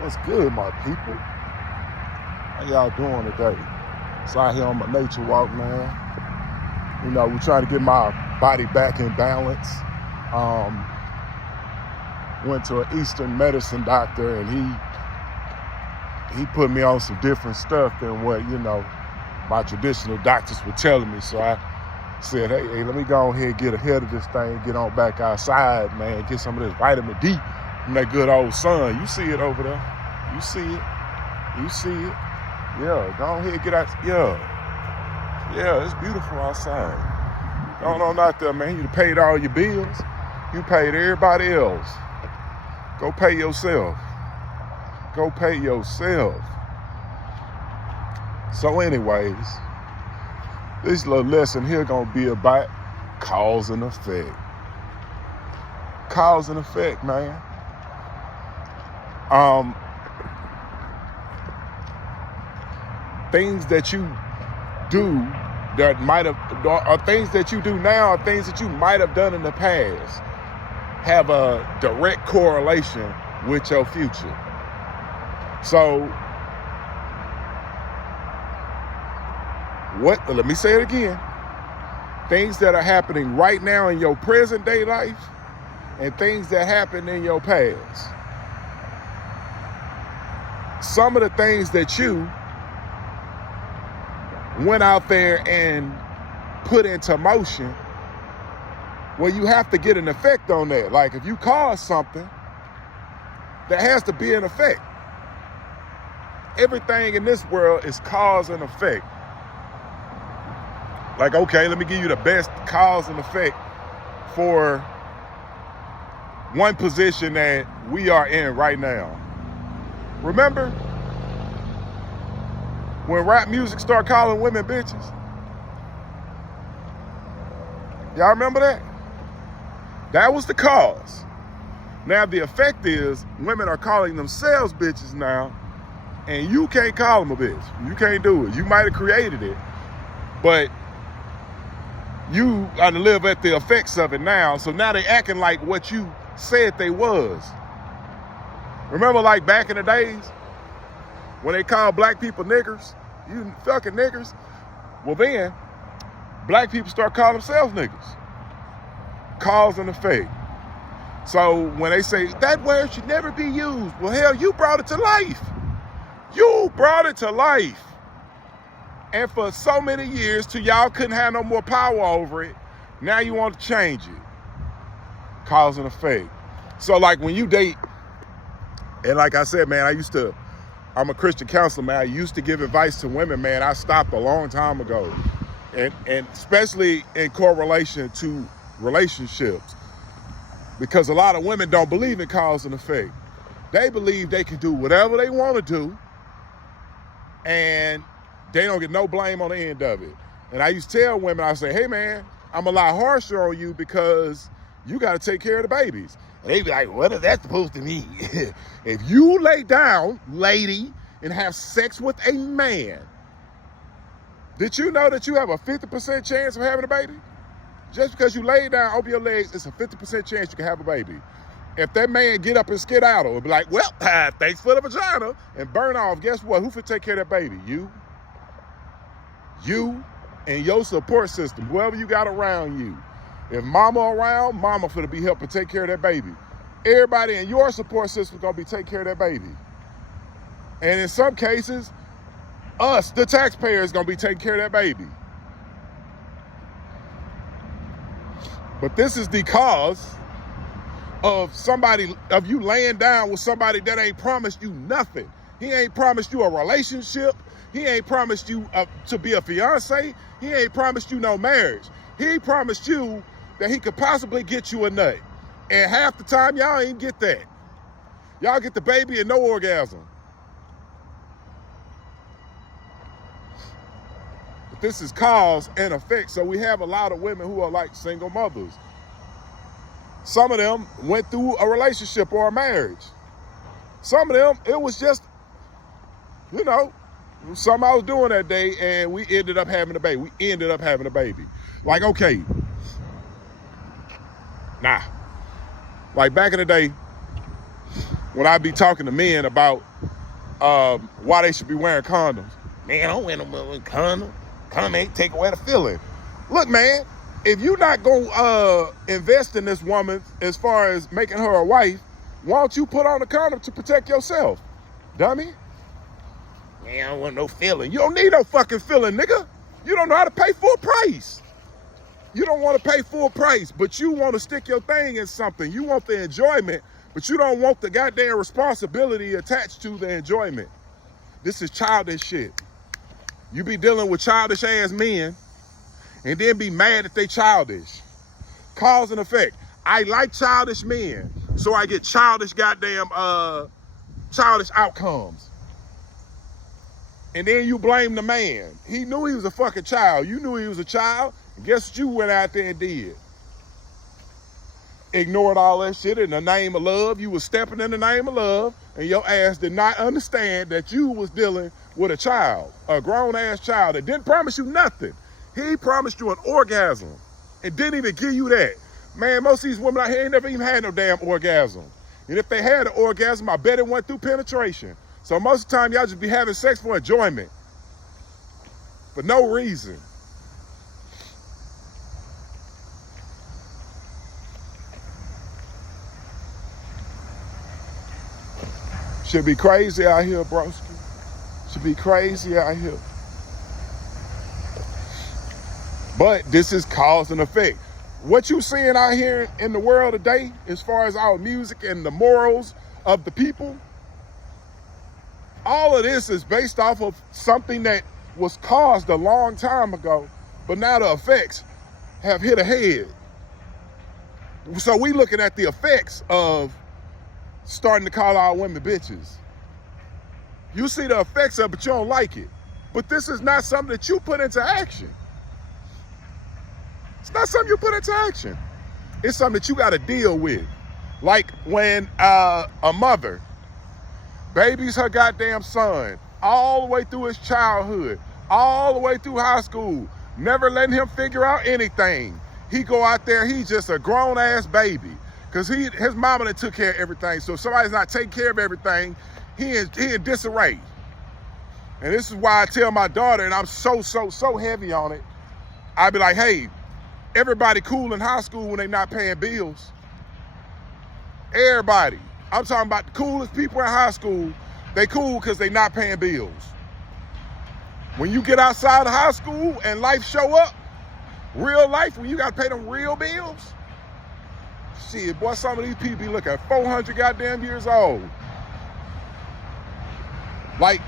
What's good, my people? How y'all doing today? So out here on my nature walk, man. You know, we're trying to get my body back in balance. Went to an Eastern medicine doctor, and he put me on some different stuff than what, my traditional doctors were telling me. So I said, hey, let me go ahead and get ahead of this thing, get on back outside, man, get some of this vitamin D from that good old sun. You see it over there. You see it. You see it. Yeah, go ahead and get out. Yeah, it's beautiful outside. Going on out there, man. You paid all your bills. You paid everybody else. Go pay yourself. Go pay yourself. So anyways, this little lesson here gonna be about cause and effect. Cause and effect, man. Things that you do that or things that you do now, or things that you might have done in the past, have a direct correlation with your future. So, let me say it again. Things that are happening right now in your present day life and things that happened in your past. Some of the things that you went out there and put into motion, well, you have to get an effect on that. Like if you cause something, there has to be an effect. Everything in this world is cause and effect. Like, okay, let me give you the best cause and effect for one position that we are in right now. Remember when rap music started calling women bitches? Y'all remember that? That was the cause. Now the effect is women are calling themselves bitches now, and you can't call them a bitch. You can't do it. You might have created it, but you got to live at the effects of it now. So now they acting like what you said they was. Remember like back in the days when they called black people niggers? You fucking niggers. Well then, black people start calling themselves niggers. Cause and effect. So when they say that word should never be used, well hell, you brought it to life. You brought it to life. And for so many years till y'all couldn't have no more power over it, now you want to change it. Cause and effect. So like when you date, and like I said, man, I'm a Christian counselor, man. I used to give advice to women, man. I stopped a long time ago. And especially in correlation to relationships. Because a lot of women don't believe in cause and effect. They believe they can do whatever they want to do, and they don't get no blame on the end of it. And I used to tell women, I say, hey man, I'm a lot harsher on you because you got to take care of the babies. And they be like, what is that supposed to mean? If you lay down, lady, and have sex with a man, did you know that you have a 50% chance of having a baby? Just because you lay down, open your legs, it's a 50% chance you can have a baby. If that man get up and skedaddle, it'll be like, well, thanks for the vagina, and burn off, guess what? Who finna take care of that baby? You and your support system, whoever you got around you. If mama around, mama finna be helping take care of that baby. Everybody in your support system is gonna be taking care of that baby. And in some cases, us, the taxpayers, gonna be taking care of that baby. But this is the cause of you laying down with somebody that ain't promised you nothing. He ain't promised you a relationship. He ain't promised you to be a fiance. He ain't promised you no marriage. He promised you that he could possibly get you a nut. And half the time, y'all ain't get that. Y'all get the baby and no orgasm. But this is cause and effect. So we have a lot of women who are like single mothers. Some of them went through a relationship or a marriage. Some of them, it was just, something I was doing that day and we ended up having a baby. Like, okay. Like back in the day, when I be talking to men about why they should be wearing condoms. Man, I don't wear no condom. Condom ain't take away the feeling. Look, man, if you not gonna invest in this woman as far as making her a wife, why don't you put on a condom to protect yourself, dummy? Man, I don't want no feeling. You don't need no fucking feeling, nigga. You don't know how to pay full price. You don't want to pay full price, but you want to stick your thing in something. You want the enjoyment, but you don't want the goddamn responsibility attached to the enjoyment. This is childish shit. You be dealing with childish ass men and then be mad that they childish. Cause and effect. I like childish men, so I get childish goddamn childish outcomes. And then you blame the man. He knew he was a fucking child. You knew he was a child. And guess what you went out there and did? Ignored all that shit in the name of love. You was stepping in the name of love, and your ass did not understand that you was dealing with a child, a grown-ass child that didn't promise you nothing. He promised you an orgasm and didn't even give you that. Man, most of these women out here ain't never even had no damn orgasm. And if they had an orgasm, I bet it went through penetration. So most of the time, y'all just be having sex for enjoyment. For no reason. Should be crazy out here, broski. Should be crazy out here. But this is cause and effect. What you seeing out here in the world today, as far as our music and the morals of the people, all of this is based off of something that was caused a long time ago, but now the effects have hit ahead. So we looking at the effects of starting to call our women bitches. You see the effects of it, but you don't like it. But this is not something that you put into action. It's not something you put into action. It's something that you got to deal with. Like when a mother babies her goddamn son all the way through his childhood, all the way through high school, never letting him figure out anything. He go out there, he's just a grown-ass baby. Because his mama that took care of everything. So if somebody's not taking care of everything, he in disarray. And this is why I tell my daughter, and I'm so heavy on it, I be like, hey, everybody cool in high school when they not paying bills. Everybody. I'm talking about the coolest people in high school. They cool because they not paying bills. When you get outside of high school and life show up, real life, when you got to pay them real bills, shit, boy, some of these people be looking 400 goddamn years old. Like,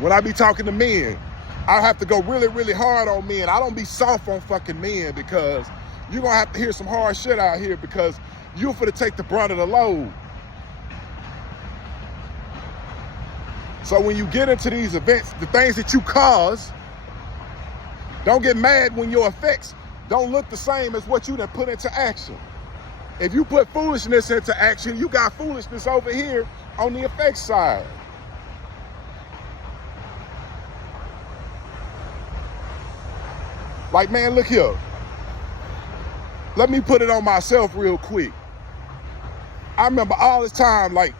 when I be talking to men, I have to go really hard on men. I don't be soft on fucking men because you're going to have to hear some hard shit out here because you're finna take the brunt of the load. So when you get into these events, the things that you cause, don't get mad when your effects don't look the same as what you done put into action. If you put foolishness into action, you got foolishness over here on the effects side. Like, man, look here. Let me put it on myself real quick. I remember all this time, like,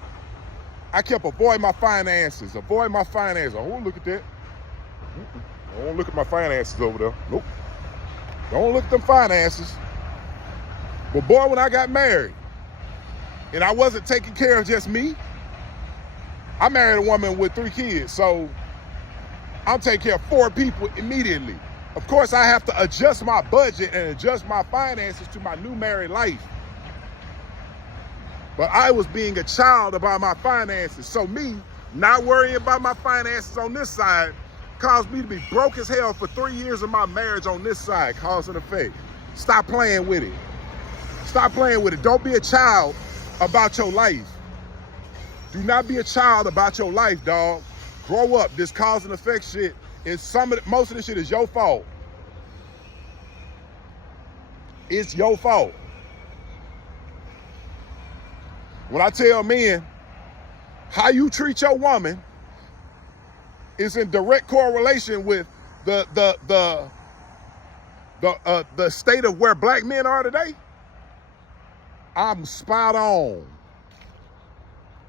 I kept avoiding my finances. Oh, look at that. Don't look at my finances over there. Nope. Don't look at them finances. But boy, when I got married, and I wasn't taking care of just me, I married a woman with 3 kids, so I'm taking care of 4 people immediately. Of course, I have to adjust my budget and adjust my finances to my new married life. But I was being a child about my finances. So me not worrying about my finances on this side caused me to be broke as hell for 3 years of my marriage on this side, cause and effect. Stop playing with it. Stop playing with it. Don't be a child about your life. Do not be a child about your life, dog. Grow up. This cause and effect shit is most of this shit is your fault. It's your fault. When I tell men how you treat your woman is in direct correlation with the state of where black men are today, I'm spot on.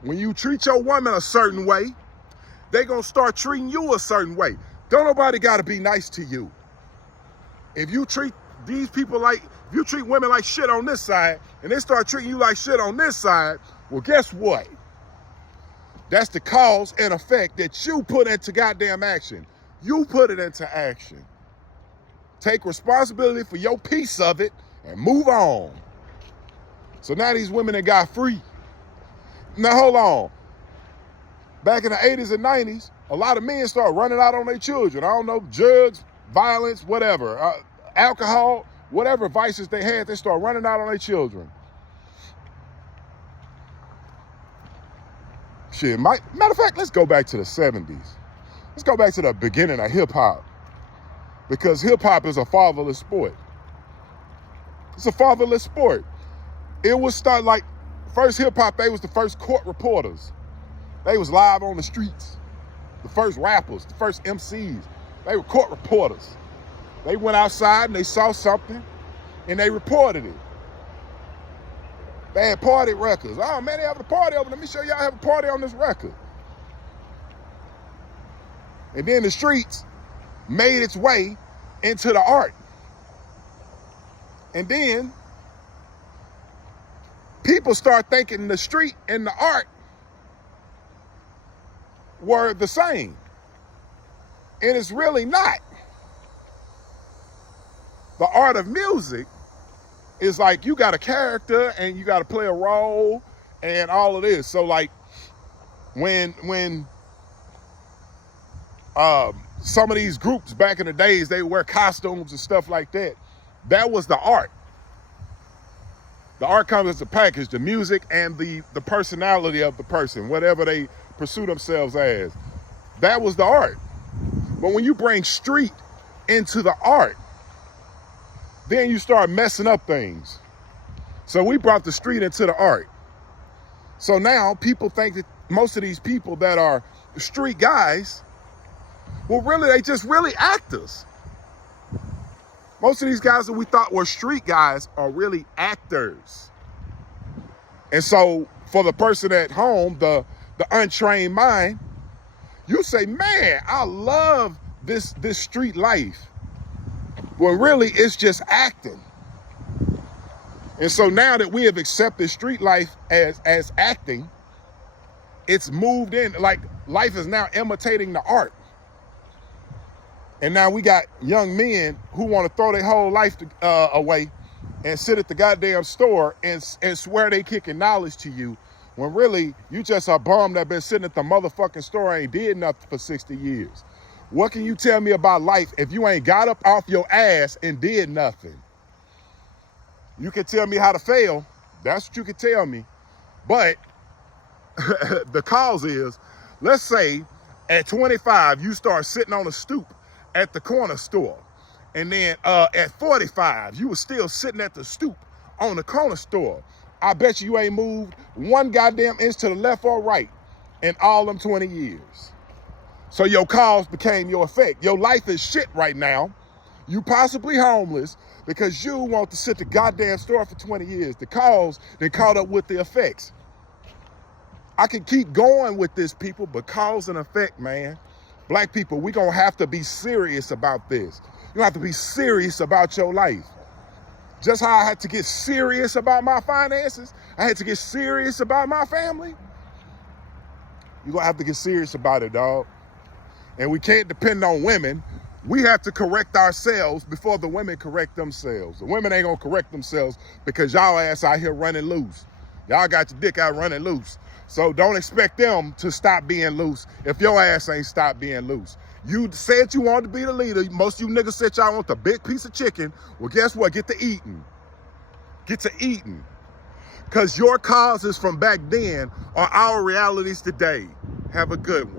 When you treat your woman a certain way, they gonna start treating you a certain way. Don't nobody gotta be nice to you. If you treat these people like, if you treat women like shit on this side, and they start treating you like shit on this side, well, guess what? That's the cause and effect that you put into goddamn action. You put it into action. Take responsibility for your piece of it and move on. So now these women that got free. Now hold on. Back in the 80s and 90s, a lot of men started running out on their children. I don't know, drugs, violence, whatever, alcohol, whatever vices they had, they started running out on their children. Shit, matter of fact, let's go back to the 70s. Let's go back to the beginning of hip hop. Because hip hop is a fatherless sport. It's a fatherless sport. It was start like, first hip hop, they was the first court reporters. They was live on the streets. The first rappers, the first MCs, they were court reporters. They went outside and they saw something and they reported it. They had party records. Oh man, they having a party over. Let me show y'all have a party on this record. And then the streets made its way into the art. And then people start thinking the street and the art were the same. And it's really not. The art of music is like you got a character and you got to play a role and all of this. So like when some of these groups back in the days, they wear costumes and stuff like that. That was the art. The art comes as a package, the music and the personality of the person, whatever they pursue themselves as. That was the art. But when you bring street into the art, then you start messing up things. So we brought the street into the art. So now people think that most of these people that are street guys, well, really, they just really actors. Most of these guys that we thought were street guys are really actors. And so for the person at home, the untrained mind, you say, man, I love this street life. Well, really, it's just acting. And so now that we have accepted street life as acting, it's moved in, like life is now imitating the art. And now we got young men who want to throw their whole life away and sit at the goddamn store and swear they kicking knowledge to you, when really you just a bum that been sitting at the motherfucking store and ain't did nothing for 60 years. What can you tell me about life if you ain't got up off your ass and did nothing? You can tell me how to fail. That's what you can tell me. But the cause is, let's say at 25, you start sitting on a stoop at the corner store. And then at 45, you were still sitting at the stoop on the corner store. I bet you ain't moved one goddamn inch to the left or right in all them 20 years. So your cause became your effect. Your life is shit right now. You possibly homeless because you want to sit the goddamn store for 20 years. The cause, they caught up with the effects. I can keep going with this, people, but cause and effect, man. Black people, we gonna have to be serious about this. You have to be serious about your life. Just how I had to get serious about my finances, I had to get serious about my family. You're gonna have to get serious about it, dog. And we can't depend on women. We have to correct ourselves before the women correct themselves. The women ain't gonna correct themselves because y'all ass out here running loose. Y'all got your dick out running loose. So don't expect them to stop being loose if your ass ain't stopped being loose. You said you wanted to be the leader. Most of you niggas said y'all want the big piece of chicken. Well, guess what? Get to eating. Get to eating. Because your causes from back then are our realities today. Have a good one.